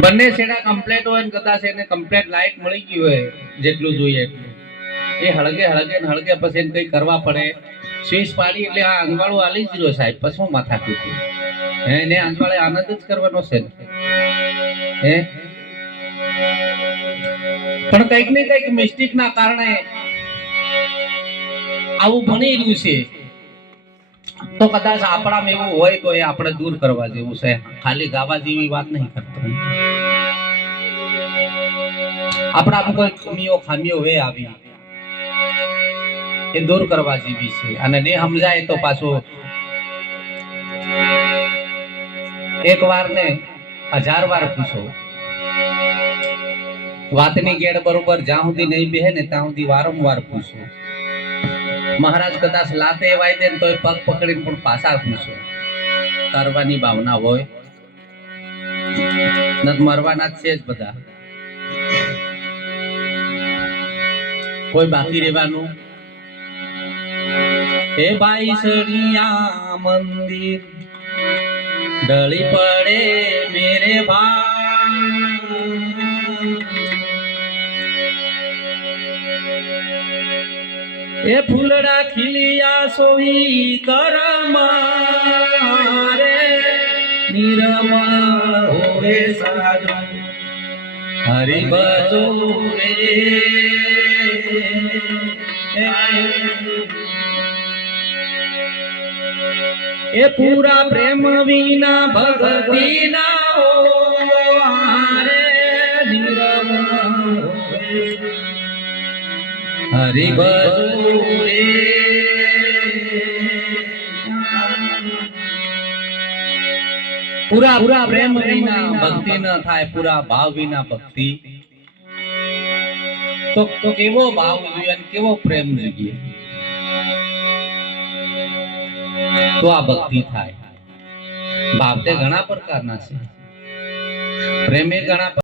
બંને સેડા કમ્પ્લીટ હોય ને કદાચ એને કમ્પ્લીટ લાઈટ મળી ગઈ હોય જેટલું જોઈએ એટલું એ હળગે હળગે ને હળગે પછી એને કઈ કરવા પડે સ્વિચ પાડી એટલે આ અંજવાળું આલી જ રહ્યો સાહેબ પછી હું માથા કૂટું એને અંજવાળે આનંદ જ કરવાનો છે હે પણ કઈક ને કઈક મિસ્ટેક ના કારણે આવું બની રહ્યું છે તો કદાચ આપણામાં એવું હોય તો એ આપણે દૂર કરવા જેવું છે ખાલી ગાવા જેવી વાત નહીં કરતો આપણામાં કોઈ કમીઓ ખામીઓ હોય આવી એ દૂર કરવા જેવી છે અને ને સમજાય તો પાછું એક વાર ને 1000 વાર પૂછો વાતની ગેડ બરોબર જ્યાં સુધી નહીં બેહે ને ત્યાં સુધી વારંવાર પૂછો મહારાજ કદાચ લાતે વાય દે તો પગ પકડીને પણ પાછા પૂછો કરવાની ભાવના હોય નથી મરવાના જ છે જ બધા કોઈ બાકી રહેવાનું હે ભાઈ સળિયા મંદિર ઢળી પડે મેરે ભાઈ એ ફૂલડા ખીલિયા સોઈ કરમ રે નિરમ હોવે સાધુ હરિ ભજો રે એ પૂરા પ્રેમ વિના ભક્તિ ના હો રે નિરમ હરિ ભજો રે પૂરા પ્રેમ વિના ભક્તિ ન થાય પૂરા ભાવ વિના ભક્તિ તો કેવો ભાવ જોઈએ અને કેવો પ્રેમ જોઈએ તો આ ભક્તિ થાય ભાવ તે ઘણા પ્રકારના છે પ્રેમે ઘણા